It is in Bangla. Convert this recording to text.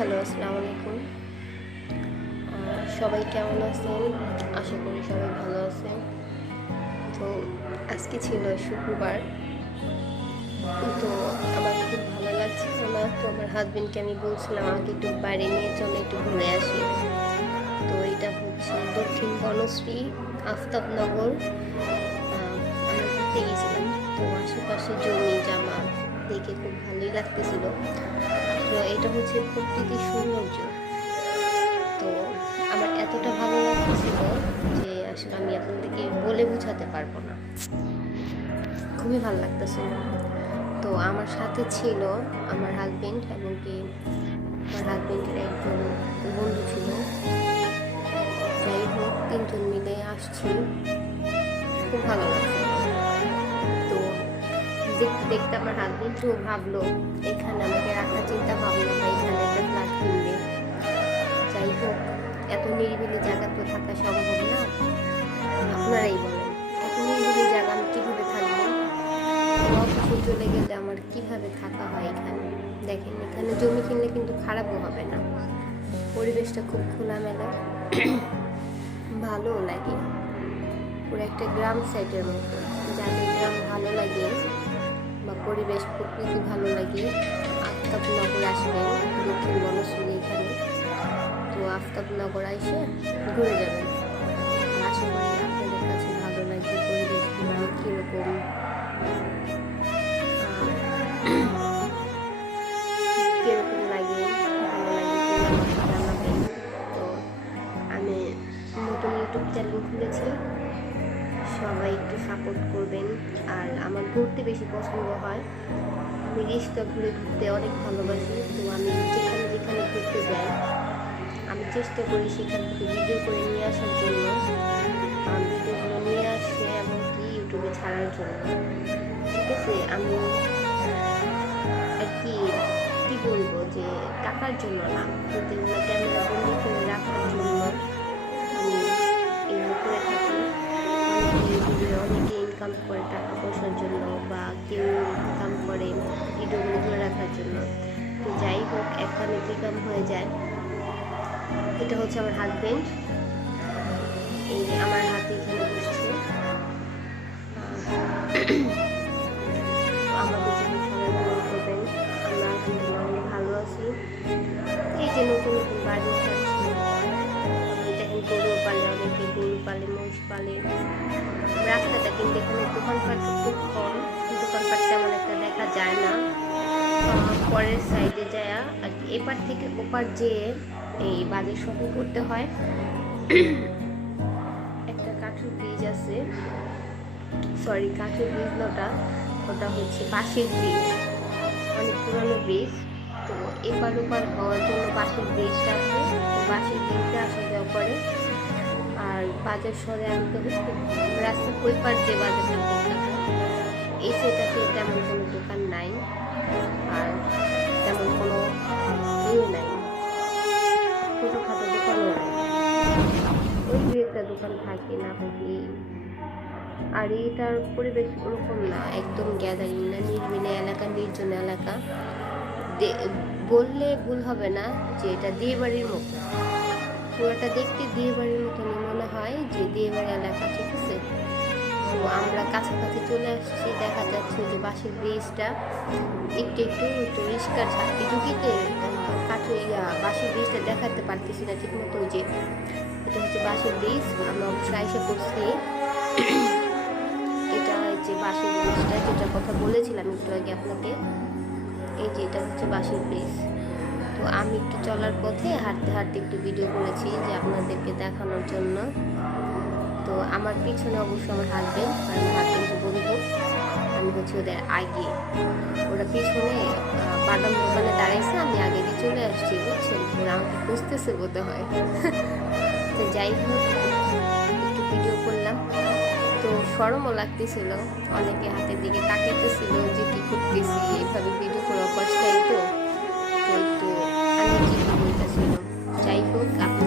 হ্যালো, আসসালামু আলাইকুম। সবাই কেমন আছেন? আশা করি সবাই ভালো আছেন। তো আজকে ছিল শুক্রবার। তো আমার খুব ভালো লাগছিল না। তো আমার হাসব্যান্ডকে আমি বলছিলাম আমাকে একটু বাইরে নিয়ে চলে একটু ঘুরে আসি। তো এটা হচ্ছে দক্ষিণ বনশ্রী আফতাবনগর। আমরা ঘুরতে গেছিলাম। তো আশেপাশে জমি জামা দেখে খুব ভালোই লাগতেছিল। আসলে এটা হচ্ছে প্রকৃতির সৌন্দর্য। তো আমার এতটা ভালো লাগতেছিল যে আসলে আমি আপনাদেরকে বলে বোঝাতে পারবো না। খুবই ভালো লাগতেছিল। তো আমার সাথে ছিল আমার হাজবেন্ড এবং কি আমার হাজবেন্ডের একজন বন্ধু ছিল। যাই হোক, তিনজন মিলে আসছি। খুব ভালো লাগছে। তো দেখতে দেখতে আমার হাজবেন্ডও ভাবলো এখানে আমাকে রাখার চিন্তা ভাবলো বা এখানে একটা ফ্ল্যাট কিনবে। যাই হোক, এত নিরিবিলি জায়গা তো থাকা সম্ভব না। আপনারাই বলেন, এত নিরিবিলি জায়গা আমি কীভাবে থাকবো? অফিসে চলে গেলে আমার কিভাবে থাকা হয় এখানে? দেখেন, এখানে জমি কিনলে কিন্তু খারাপও হবে না। পরিবেশটা খুব খোলামেলা, ভালোও লাগে। পুরো একটা গ্রাম সাইডের মতো। যাদের গ্রাম ভালো লাগে বা পরিবেশ প্রকৃতি ভালো লাগে, আফতাবনগর আসবেন, দক্ষিণ বনশ্রী এখানে। তো আফতাবনগর এসে ঘুরে যাবেন। আশা করি আপনাদের কাছে ভালো লাগবে পরিবেশগুলো কীরকম, কীরকম লাগে, ভালো লাগে কিনা আমাকে জানাবেন। তো আমি নতুন ইউটিউব চ্যানেল খুলেছি, সবাই একটু সাপোর্ট করবেন। আর আমার ঘুরতে বেশি পছন্দ হয়, আমি রিক্সা ঘুরতে অনেক ভালোবাসি। তো আমি যেখানে যেখানে ঘুরতে যাই আমি চেষ্টা করি সেখান থেকে ভিডিও করে নিয়ে আসার জন্য, ভিডিওগুলো নিয়ে আসে এবং কি ইউটিউবে ছাড়ার জন্য। ঠিক আছে, আমি আর কি বলবো যে টাকার জন্য না, কিন্তু ক্যামেরা বন্দি করে রাখার জন্য আমি এগুলো করে থাকি। অনেকে ইনকাম করে টাকা পয়সার জন্য বা কেউ ইনকাম করে ভিডিওগুলো ধরে রাখার জন্য। তো যাই হোক, একটা ইনকাম হয়ে যায়। এটা হচ্ছে আমার হাজবেন্ড, এই আমার হাতে এখানে বসছে। আমাদের জন্য সবাই ভালো করবেন। আমরা আলহামদুলিল্লাহ অনেক ভালো আছি। এই যে নতুন নতুন বাড়ি উঠাচ্ছি, দেখেন গরু পালে, অনেকে গরু পালে, মহিষ পালে। রাস্তাটা কিন্তু এখানে দোকানপাট খুব কম, দোকানপাট তেমন একটা দেখা যায় না। পরের সাইডে যায় আর কি, এপার থেকে ওপার যেয়ে এই বাজার শপিং করতে হয়। একটা কাঠের ব্রিজ আছে, সরি কাঠের ব্রিজ না, ওটা হচ্ছে বাঁশের ব্রিজ, অনেক পুরনো ব্রিজ। তো এপার ওপার হওয়ার জন্য বাঁশের ব্রিজটা আছে। বাঁশের ব্রিজটা আসা যাওয়া করে। আর বাজার সরে আনতে হচ্ছে রাস্তার ওই পার যে বাজারটা করতে হয়। এই সাইডটাতে তেমন কোনো দোকান নাই, আর তেমন কোনো ইয়ে নাই, ছোটোখাটো দোকানও নাই। ওই দু একটা দোকান থাকে না থাকে। আর এটার পরিবেশ ওরকম না, একদম গ্যাদারিং না, নির্বিলি এলাকা, নির্জন এলাকা। বললে ভুল হবে না যে এটা বিয়ে বাড়ির মতো। পুরোটা দেখতে বিয়ে বাড়ির মতনই মনে হয় যে বিয়ে বাড়ি এলাকা। ঠিক আছে, তো আমরা কাছাকাছি চলে আসছি। দেখা যাচ্ছে যে বাঁশের ব্রিজটা একটু একটু রিস্কার ঝাঁকি ঝুঁকিতে বাঁশের ব্রিজটা দেখাতে পারতেছি না ঠিক মতো। যে এটা হচ্ছে বাঁশের ব্রিজ, আমরা অবশ্যই এসে করছি। এটা হচ্ছে বাঁশের ব্রিজটা, যেটার কথা বলেছিলাম একটু আগে আপনাকে। এই যে এটা হচ্ছে বাঁশের ব্রিজ। তো আমি একটু চলার পথে হাঁটতে হাঁটতে একটু ভিডিও করেছি যে আপনাদেরকে দেখানোর জন্য। তো আমার পিছনে অবশ্যই আমার হাজবেন্ড, আমার হাজবেন্ডের বন্ধু, আমি হচ্ছে ওদের আগে। ওরা পিছনে বাদাম দোকানে দাঁড়াইছে, আমি আগে দিয়ে চলে আসছি, বুঝছেন? ওরা আমাকে খুঁজতেছে বোধ হয়। তো যাই হোক, একটু ভিডিও করলাম। তো শরমও লাগতেছিল, অনেকে হাতের দিকে তাকাইতেছিল যে কি করতেছি, এইভাবে ভিডিও করে অভ্যাস নাই। তো একটু আমি কি বলতেছিল। যাই হোক, আপনি